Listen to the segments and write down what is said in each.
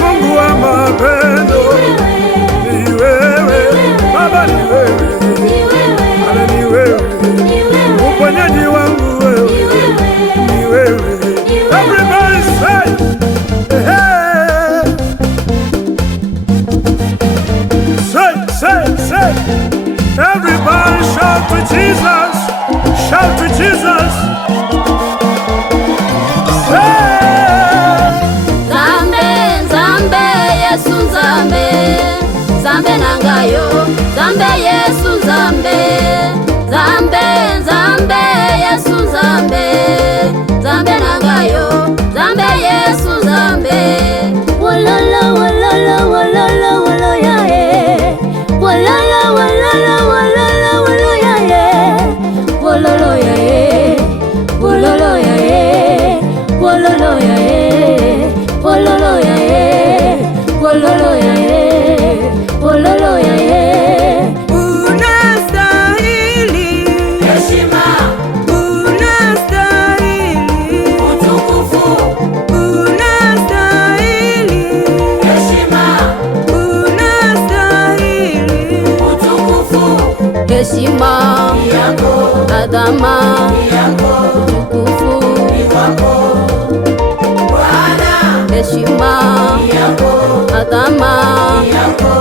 Mungu wa mapendo, ni wewe Baba, ni wewe, ni wewe uponyaji wangu, wewe ni wewe. Everybody say hey, say. Everybody shout to Jesus, shout to Jesus. Zambe nangayo, zambe Yesu zambe, zambe Yesu zambe, zambe nangayo, zambe Yesu zambe. Walala walala walala walala ya e, walala walala walala walala ya e, walala ya e, walala ya e, walala ya e, walala ya e, walala ya e. Wololo ya ye, unastahili heshima, unastahili utukufu, unastahili heshima, unastahili utukufu, heshima yako, adhama yako, utukufu wako Bwana, heshima yako, adhama yako.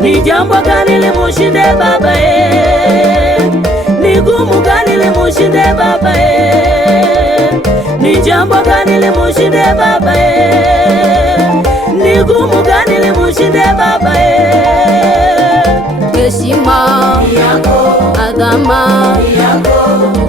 Ni jambo gani limushinde Baba Ni gumu gani limushinde Baba Ni jambo gani limushinde Baba Ni gumu gani limushinde Baba heshima yako, adhama yako.